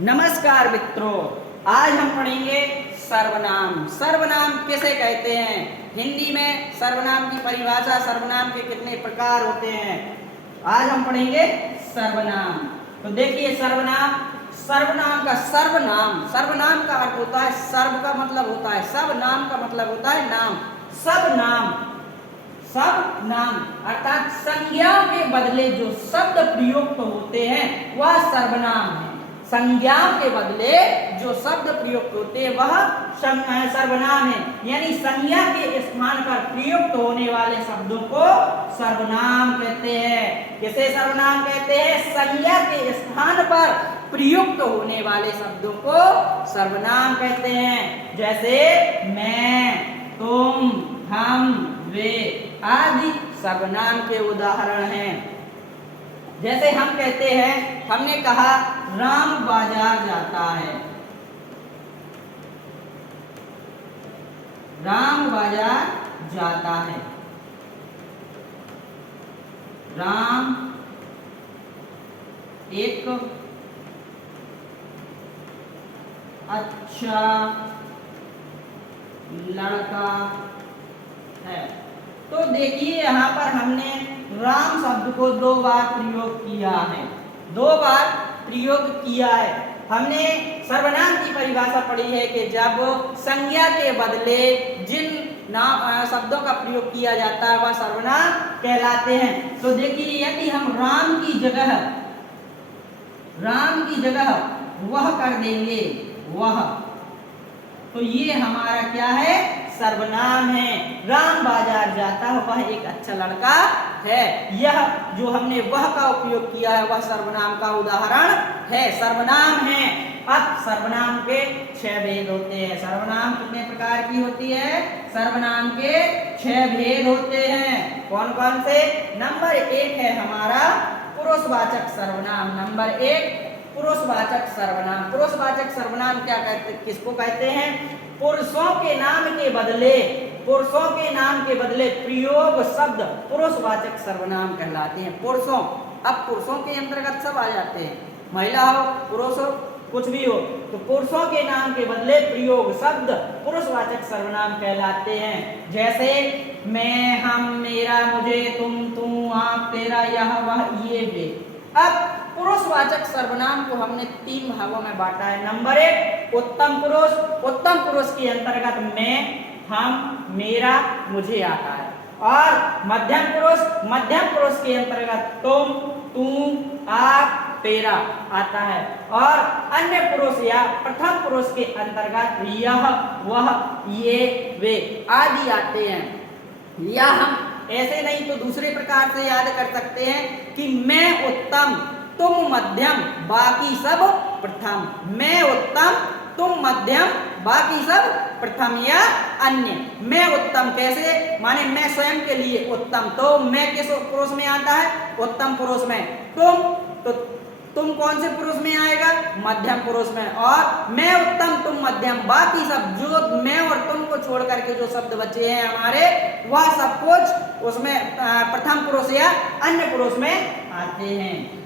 नमस्कार मित्रों, आज हम पढ़ेंगे सर्वनाम। सर्वनाम किसे कहते हैं? हिंदी में सर्वनाम की परिभाषा, सर्वनाम के कितने प्रकार होते हैं, आज हम पढ़ेंगे सर्वनाम। तो देखिए सर्वनाम, सर्वनाम का सर्वनाम, सर्वनाम का अर्थ होता है, सर्व का मतलब होता है सब, नाम का मतलब होता है नाम। सब नाम, सब नाम अर्थात संज्ञा के बदले जो शब्द प्रयुक्त होते हैं वह सर्वनाम है। संज्ञा के बदले जो शब्द प्रयुक्त होते हैं वह सर्वनाम है। यानी संज्ञा के स्थान पर प्रयुक्त होने वाले शब्दों को सर्वनाम कहते हैं। किसे सर्वनाम कहते हैं? संज्ञा के स्थान पर प्रयुक्त होने वाले शब्दों को सर्वनाम कहते हैं। जैसे मैं, तुम, हम, वे आदि सर्वनाम के उदाहरण हैं। जैसे हम कहते हैं, हमने कहा राम बाजार जाता है। राम बाजार जाता है। राम एक अच्छा लड़का है। तो देखिए यहाँ पर हमने राम शब्द को दो बार प्रयोग किया है, दो बार प्रयोग किया है। हमने सर्वनाम की परिभाषा पढ़ी है कि जब संज्ञा के बदले जिन नाम शब्दों का प्रयोग किया जाता है वह सर्वनाम कहलाते हैं। तो देखिए यदि हम राम की जगह वह कर देंगे, वह, तो ये हमारा क्या है? सर्वनाम है। राम बाजार जाता है, वह एक अच्छा लड़का है। यह जो हमने वह का उपयोग किया है वह सर्वनाम का उदाहरण है, सर्वनाम है। अब सर्वनाम के 6 भेद होते हैं। सर्वनाम कितने प्रकार की होती है? सर्वनाम के 6 भेद होते हैं। कौन कौन से? नंबर 1 है हमारा पुरुषवाचक सर्वनाम। नंबर 1 पुरुषवाचक सर्वनाम। पुरुषवाचक सर्वनाम क्या कहते, किसको कहते हैं? पुरुषों के नाम के बदले, पुरुषों के नाम के बदले प्रयोग शब्द पुरुषवाचक सर्वनाम कहलाते हैं। पुरुषों, अब पुरुषों के अंतर्गत सब आ जाते हैं, महिला हो, पुरुष हो, कुछ भी हो, तो पुरुषों के नाम के बदले प्रयोग शब्द पुरुषवाचक सर्वनाम कहलाते हैं। जैसे मैं, हम, मेरा, मुझे, तुम, तू, आप, तेरा, यह, वह, ये, वे। अब पुरुषवाचक सर्वनाम को हमने 3 भागों में बांटा है। नंबर 1 उत्तम पुरुष। उत्तम पुरुष के अंतर्गत मैं, हम, मेरा, मुझे आता है। और मध्यम पुरुष, मध्यम पुरुष के अंतर्गत तुम, तू, आप, तेरा आता है। और अन्य पुरुष या प्रथम पुरुष के अंतर्गत यह, वह, ये, वे आदि आते हैं। या हम ऐसे नहीं तो दूसरे प्रकार से याद कर सकते हैं कि मैं उत्तम, तुम मध्यम, बाकी सब प्रथम। मैं उत्तम, तुम मध्यम, बाकी सब प्रथम या अन्य। मैं उत्तम कैसे? माने मैं स्वयं के लिए उत्तम, तो मैं किस पुरुष में आता है? उत्तम पुरुष में। तुम, तो तुम कौन से पुरुष में आएगा? मध्यम पुरुष में। और मैं उत्तम, तुम मध्यम, बाकी सब जो मैं और तुम को छोड़ करके जो शब्द बचे हैं हमारे, वह सब कुछ उसमें प्रथम पुरुष या अन्य पुरुष में आते हैं।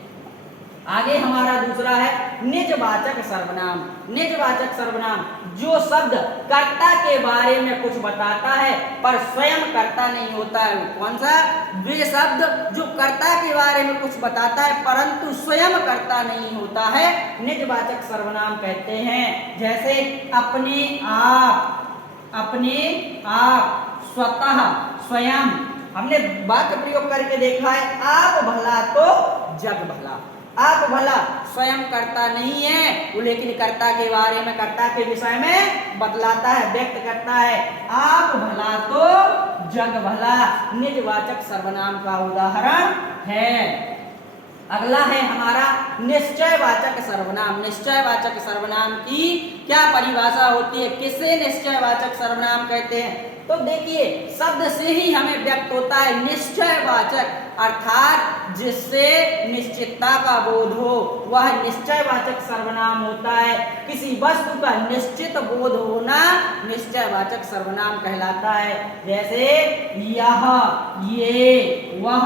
आगे हमारा दूसरा है निजवाचक सर्वनाम। निजवाचक सर्वनाम जो शब्द कर्ता के बारे में कुछ बताता है पर स्वयं कर्ता नहीं होता है। कौन सा? वे शब्द जो कर्ता के बारे में कुछ बताता है परंतु स्वयं कर्ता नहीं होता है, निजवाचक सर्वनाम कहते हैं। जैसे अपने आप, अपने आप, स्वतः, स्वयं। हमने वाक्य प्रयोग करके देखा है, आप भला तो जग भला। आप भला स्वयं कर्ता नहीं है, लेकिन कर्ता के बारे में, कर्ता के विषय में बतलाता है, व्यक्त करता है। आप भला तो जग भला निजवाचक सर्वनाम का उदाहरण है। अगला है हमारा निश्चयवाचक सर्वनाम। निश्चयवाचक सर्वनाम की क्या परिभाषा होती है? किसे निश्चयवाचक सर्वनाम कहते हैं? तो देखिए शब्द से ही हमें व्यक्त होता है निश्चयवाचक, अर्थात जिससे निश्चितता का बोध हो वह निश्चयवाचक सर्वनाम होता है। किसी वस्तु का निश्चित बोध होना निश्चयवाचक सर्वनाम कहलाता है। जैसे यह, ये, वह,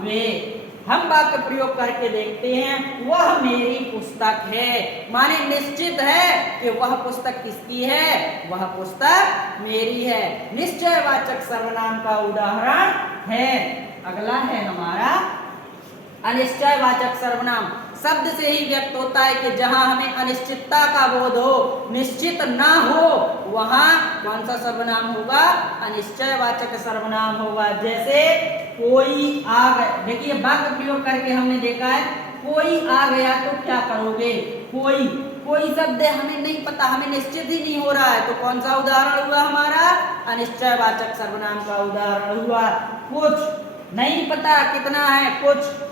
वे हम वाक्य प्रयोग करके देखते हैं, वह मेरी पुस्तक है। माने निश्चित है कि वह पुस्तक किसकी है, वह पुस्तक मेरी है। निश्चयवाचक सर्वनाम का उदाहरण है। अगला है हमारा अनिश्चयवाचक सर्वनाम। शब्द से ही व्यक्त होता है कि जहां हमें अनिश्चितता का बोध हो, निश्चित ना हो, वहां कौन सा सर्वनाम होगा, अनिश्चयवाचक सर्वनाम होगा। जैसे कोई आ गया, देखिए वाक्य प्रयोग करके हमने देखा है, कोई आ गया तो क्या करोगे, कोई, कोई शब्द हमें नहीं पता, हमें निश्चित ही नहीं हो रहा है, तो कौन सा उदाहरण हुआ हमारा, अनिश्चयवाचक सर्वनाम का उदाहरण हुआ। कुछ नहीं पता कितना है, कुछ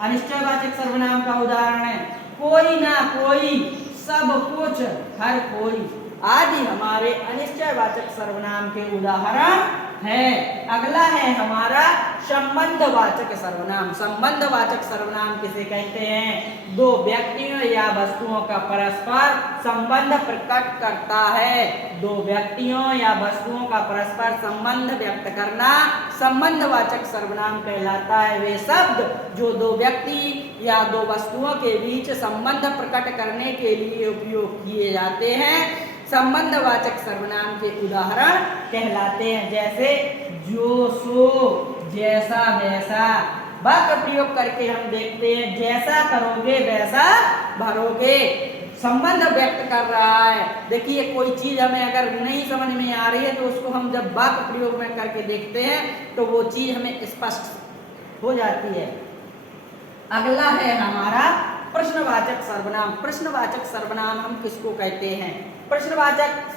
अनिश्चयवाचक सर्वनाम का उदाहरण है। कोई ना कोई, सब कुछ, हर कोई आदि हमारे अनिश्चयवाचक सर्वनाम के उदाहरण है। अगला है हमारा संबंधवाचक सर्वनाम। संबंधवाचक सर्वनाम किसे कहते हैं, दो व्यक्तियों या वस्तुओं का परस्पर संबंध प्रकट करता है। दो व्यक्तियों या वस्तुओं का परस्पर संबंध व्यक्त करना संबंधवाचक सर्वनाम कहलाता है। वे शब्द जो दो व्यक्ति या दो वस्तुओं के बीच संबंध प्रकट करने के लिए उपयोग किए जाते हैं, संबंधवाचक सर्वनाम के उदाहरण कहलाते हैं। जैसे जो, सो, जैसा, वैसा। वाक्य प्रयोग करके हम देखते हैं, जैसा करोगे वैसा भरोगे, संबंध व्यक्त कर रहा है। देखिए कोई चीज हमें अगर नहीं समझ में आ रही है तो उसको हम जब वाक्य प्रयोग में करके देखते हैं तो वो चीज हमें स्पष्ट हो जाती है। अगला है हमारा प्रश्नवाचक सर्वनाम। प्रश्नवाचक सर्वनाम हम किसको कहते हैं, प्रश्नवाचक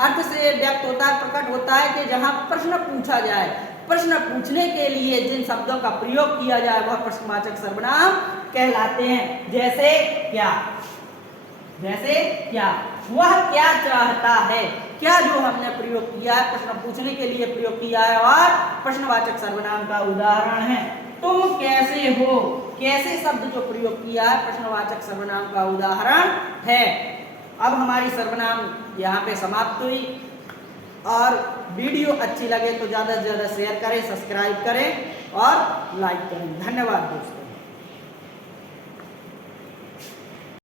अर्थ से व्यक्त होता है, प्रकट होता है कि जहां प्रश्न पूछा जाए, प्रश्न पूछने के लिए जिन शब्दों का प्रयोग किया जाए वह प्रश्नवाचक सर्वनाम कहलाते हैं। जैसे क्या, जैसे क्या, वह क्या चाहता है, क्या जो हमने प्रयोग किया है प्रश्न पूछने के लिए प्रयोग किया है और प्रश्नवाचक सर्वनाम का उदाहरण है। तुम कैसे हो, कैसे शब्द जो प्रयोग किया है प्रश्नवाचक सर्वनाम का उदाहरण है। अब हमारी सर्वनाम यहाँ पे समाप्त हुई, और वीडियो अच्छी लगे तो ज़्यादा से ज़्यादा शेयर करें, सब्सक्राइब करें और लाइक करें। धन्यवाद दोस्तों।